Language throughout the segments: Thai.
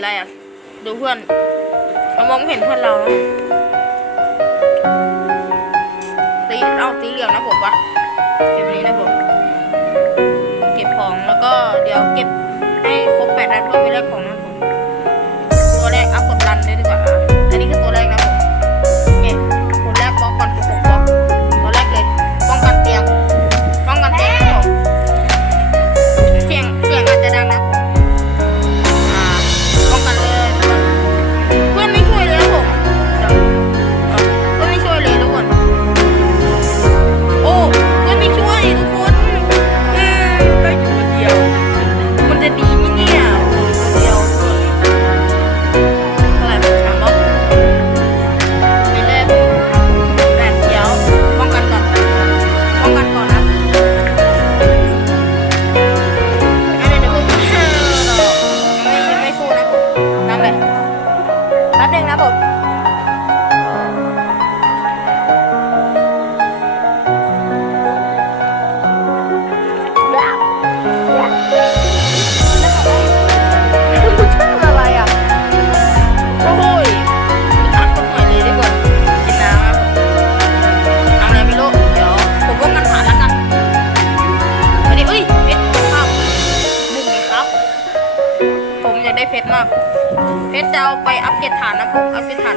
อะไรอะ ดูเพื่อนเรามองเห็นเพื่อนเรานะสีเอาตีเหลืองนะผมวะเก็บนี้นะผม เก็บของแล้วก็เดี๋ยวเก็บให้ครบแปดอันเพื่อไปแลกของนะ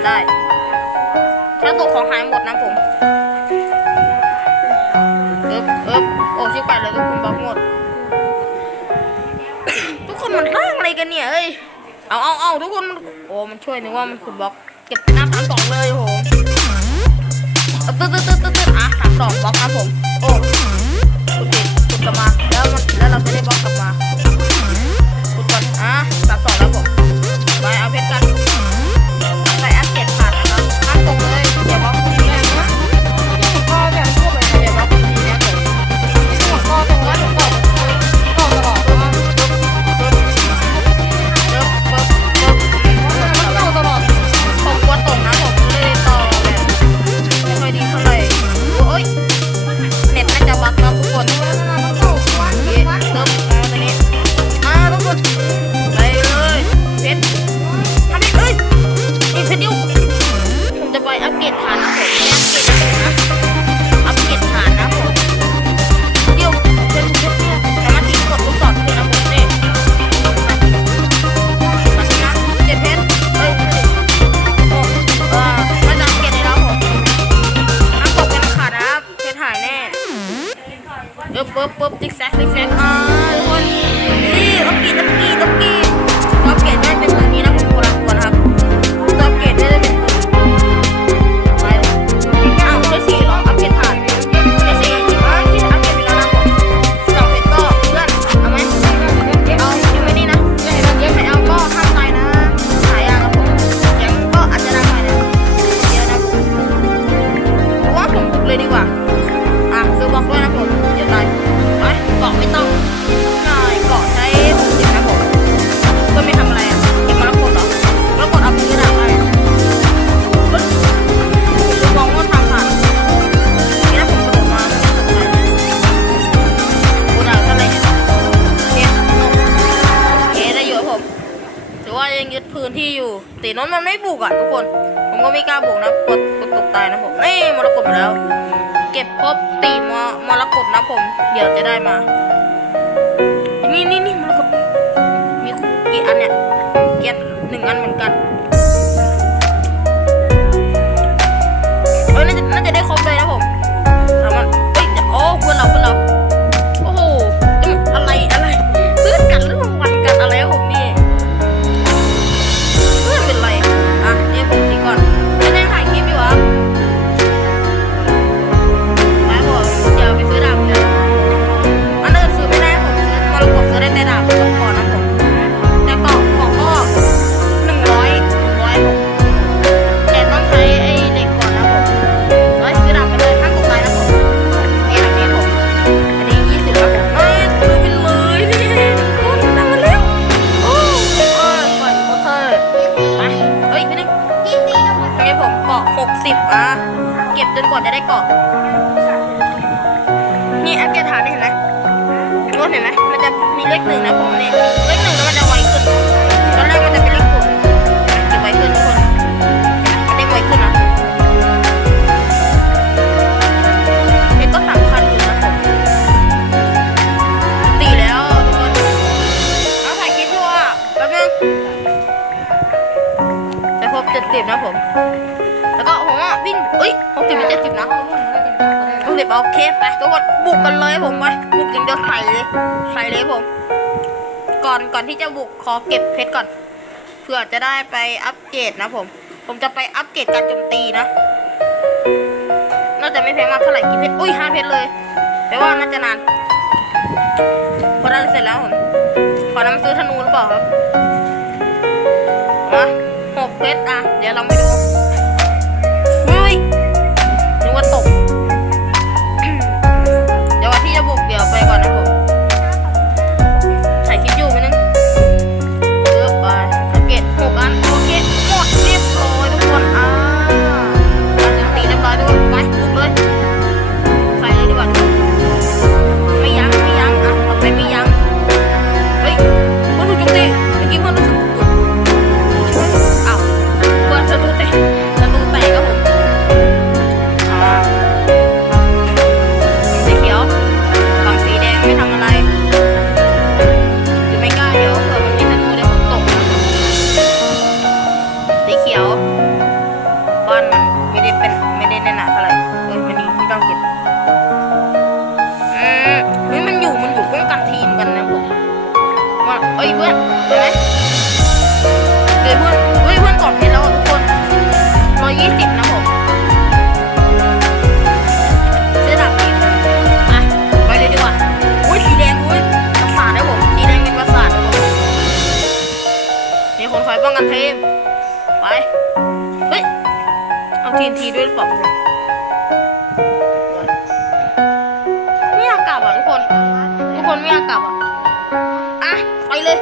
ได้ ถ้าตกของหายหมดนะผมเอ๊บเอ๊บโอ้ชิบไปเลยทุกคนบอกหมด ทุกคนมันร่างอะไรกันเนี่ยเอ้ย เอาเอาเอาทุกคนโอ้มันช่วยนึกว่ามันขุดบล็อกเก็บน้ำทั้งกล่องเลยโหตึ๊ดตึ๊ดตึ๊ดตึ๊ดอะสามสองบล็อกครับผม โอ้ขุดติดขุดกลับมาแล้วมันแล้วเราจะได้บล็อกกลับมาขุดก่อนอะสามสองแล้วผมไปเอาเพชรกัน เดี๋ยวจะได้มา นี่นี่นี่มันก็มีกี่อันเนี่ยเกียร์หนึ่งอันเหมือนกัน หนึ่งนะผมเนี่ยเลขหนึ่งมันจะไวขึ้น ตอนแรกมันจะเป็นเลขศูนย์จะไวขึ้นทุกคนมันได้ไวขึ้นนะเป็นก็สำคัญอยู่นะผมตีแล้วทุกคนเอาถ่ายคลิปด้วยแป๊บนึงจะครบเจ็ดสิบนะผม แล้วก็ผมว่าวิ่งอุ้ยหกสิบไม่เจ็ดสิบนะหกสิบโอเคไปทุกคนบุกกันเลยผมไปบุกอย่งเดียวใส่เลยใส่เลยผม ก่อนก่อนที่จะบุกขอเก็บเพชรก่อนเพื่อจะได้ไปอัปเกรดนะผม ผมจะไปอัปเกรดการโจมตีนะน่าจะไม่แพงมากเท่าไหร่กี่เพชรอุ้ยห้าเพชรเลยแปลว่าน่าจะนานพอได้เสร็จแล้วผมขอน้ำซื้อธนูหรือเปล่าครับมาหกเพชรอะ เดี๋ยวเราไปดู บ้านมันไม่ได้เป็นไม่ได้แน่นหนาเท่าไหร่เอ้ยมันนี่ไม่ต้องเก็บอืมเฮ้ยมันอยู่มันอยู่ป้องกันทีมกันนะผมว่าเอ้ยเพื่อนเห็นไหมเฮ้ยเพื่อนเฮ้ยเพื่อนกอดเพชรแล้วอะทุกคนร้อยยี่สิบนะผมเสื้อดำอีกอะไปเลยดีกว่าอุ้ยสีแดงอุ้ยประสาทนะผมสีแดงเป็นประสาทนะผมมีคนคอยป้องกันทีม ทีนทีด้วยหรือเปล่าผมไม่อยากกลับอะทุกคน ทุกคนไม่อยากกลับอะ อะ ไปเลย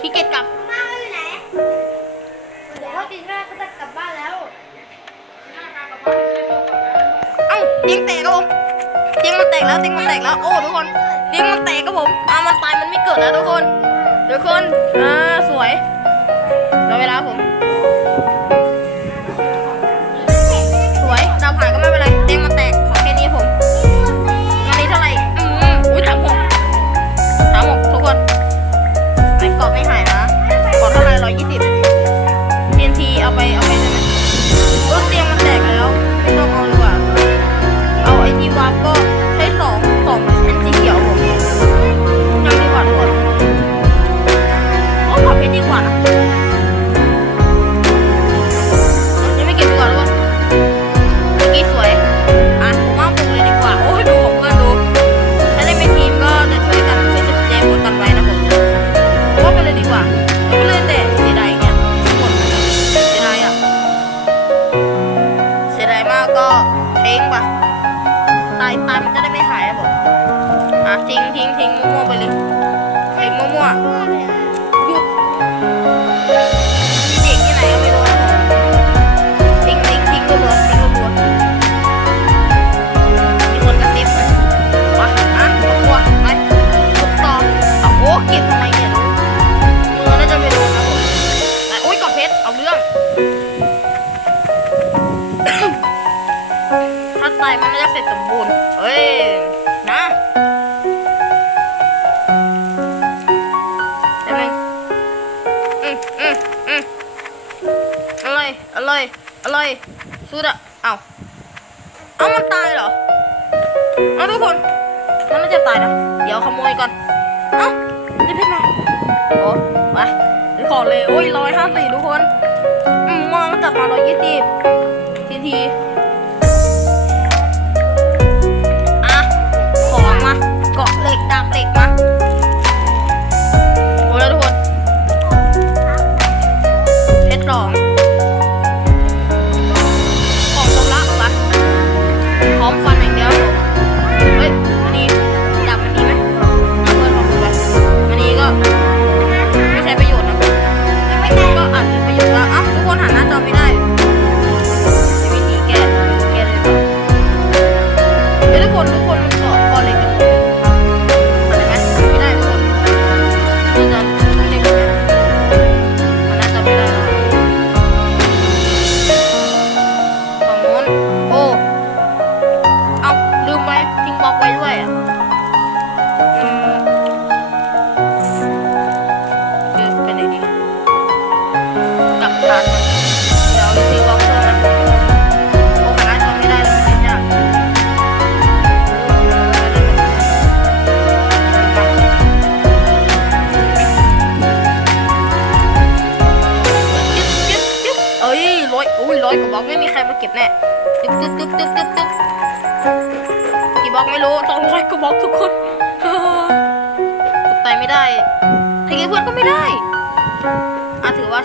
ขี้เกียจกลับมาอยู่ไหนเดี๋ยวตีแม่เขาจะกลับบ้านแล้ว เอ้าเตียงแตกครับผมเตียงมันแตกแล้วเตียงมันแตกแล้ว โอ้ทุกคนเตียงมันแตกครับผมอ่ามันตายมันไม่เกิดแล้วทุกคน ทุกคน อ่าสวยรอเวลาผม งมาแตกขอแค่นี้ผมตอนนี้เท่าไหร่อืมอุ้ยถามหกถามหกทุกคนไอ้กรอบไม่หายนะกรอบเท่าไหร่ร้อยยี่สิบ ทิ้ สุดอะเอาเอามันตายเหรอ เอาทุกคนมันน่จะตายนะ เดี๋ยวขโมยก่อน เอ้าได้เพชรมาโอ้ไปเดี๋ยวขอเลย โอ้ยร้อยห้าสิบทุกคนอืมมองจับมาร้อยยี่สิบทีทีอะของมา เกาะเหล็กดาบเหล็กมาโอ้แล้วทุกคนเพชรสอง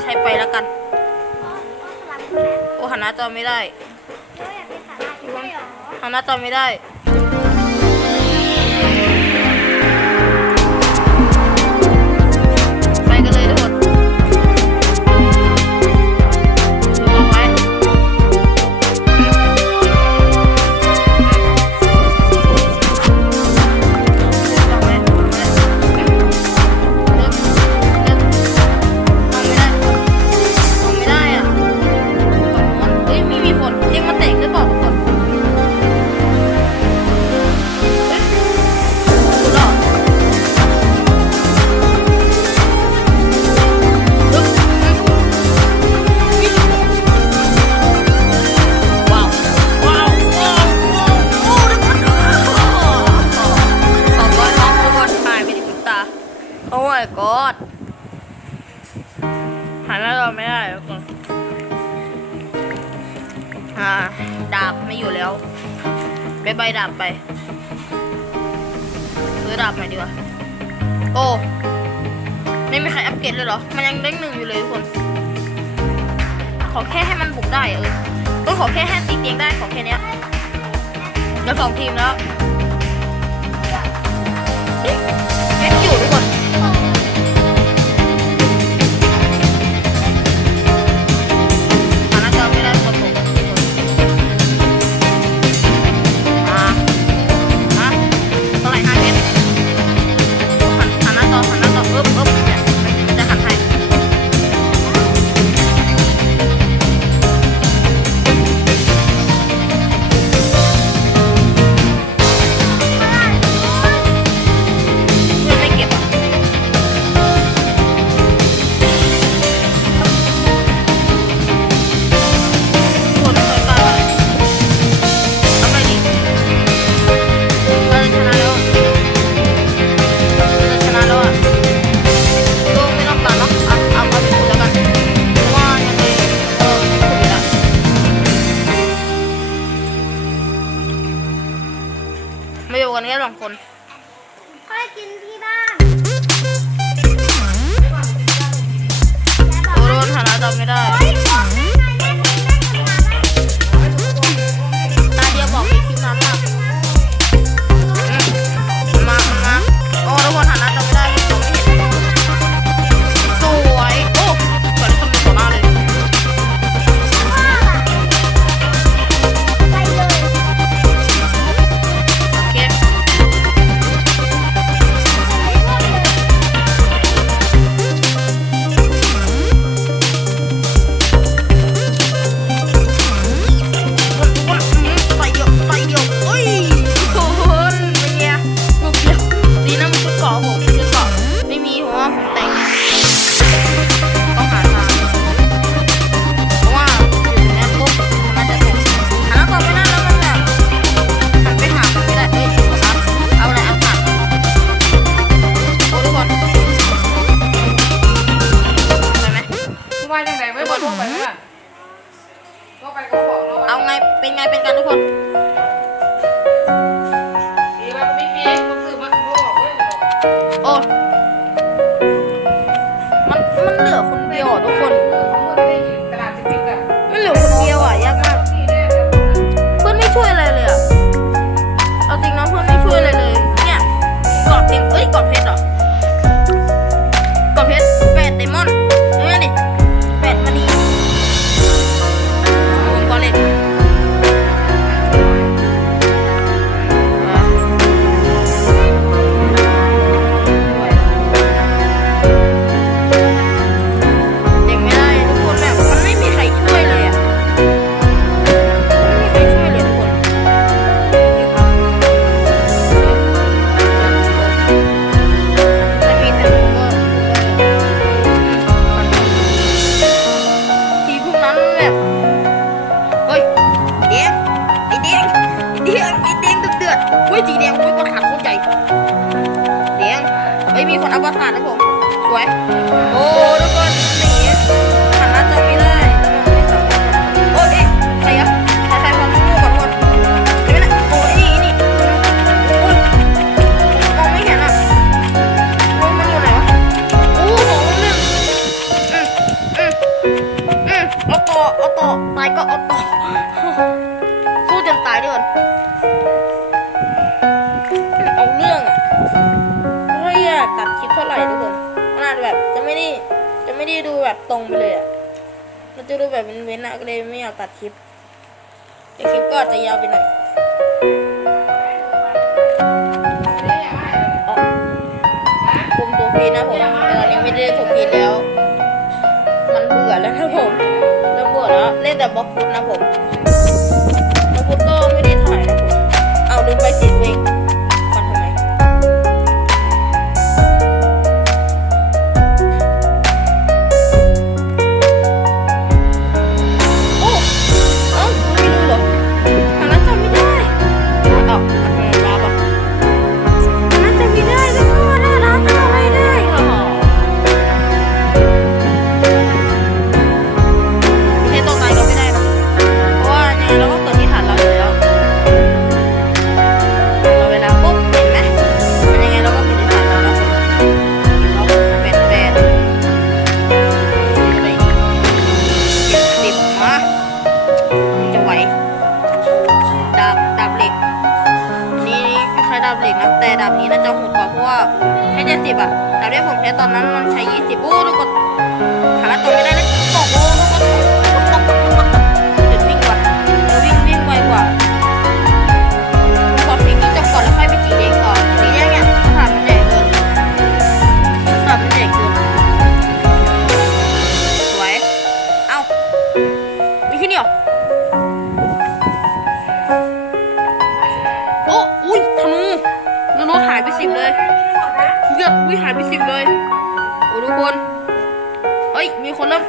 ช้ไปแล้วกัน โอ้หันหน้าจอไม่ได้หันหน้าจอไม่ได้ ไปใบดาบไปซื้อดาบหน่อยดีกว่าโอ้ไม่มีใครอัพเกรดเลยเหรอ มันยังเล้งหนึ่งอยู่เลยทุกคน ขอแค่ให้มันบุกได้เออต้องขอแค่ให้ตีเตียงได้ขอแค่นี้แล้วสองทีมแล้ว ฮ้ยจีแดงอุ้ยประสาทโคตรใหญ่เดียงเฮ้ยมีคนอาประสาทนะผมสวยโอ้ทุกคนนี่ แบบจะไม่ได้จะไม่ได้ดูแบบตรงไปเลยอะเราจะดูแบบเป็นเว้นอะก็เลยไม่อยากตัดคลิปแต่คลิปก็อาจจะยาวไปหน่อยผมถูกพีนะผมตอนนี้ไม่ได้ถูกพีแล้ว มันเบื่อแล้วนะผมเริ่มเบื่อแล้วเล่นแต่บล็อกฟุตนะผมบล็อกฟุตก็ไม่ได้ถ่ายนะผมเอาลืมไปสิเอง いいってボールが空飛べられ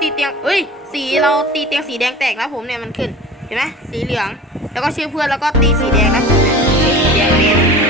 ตีเตียงเอ้ย สีเราตีเตียงสีแดงแตกแล้วผมเนี่ยมันขึ้น เห็นไหมสีเหลือง แล้วก็ชื่อเพื่อนแล้วก็ตีสีแดงแล้วผมเนี่ยสีแดงเนี่ย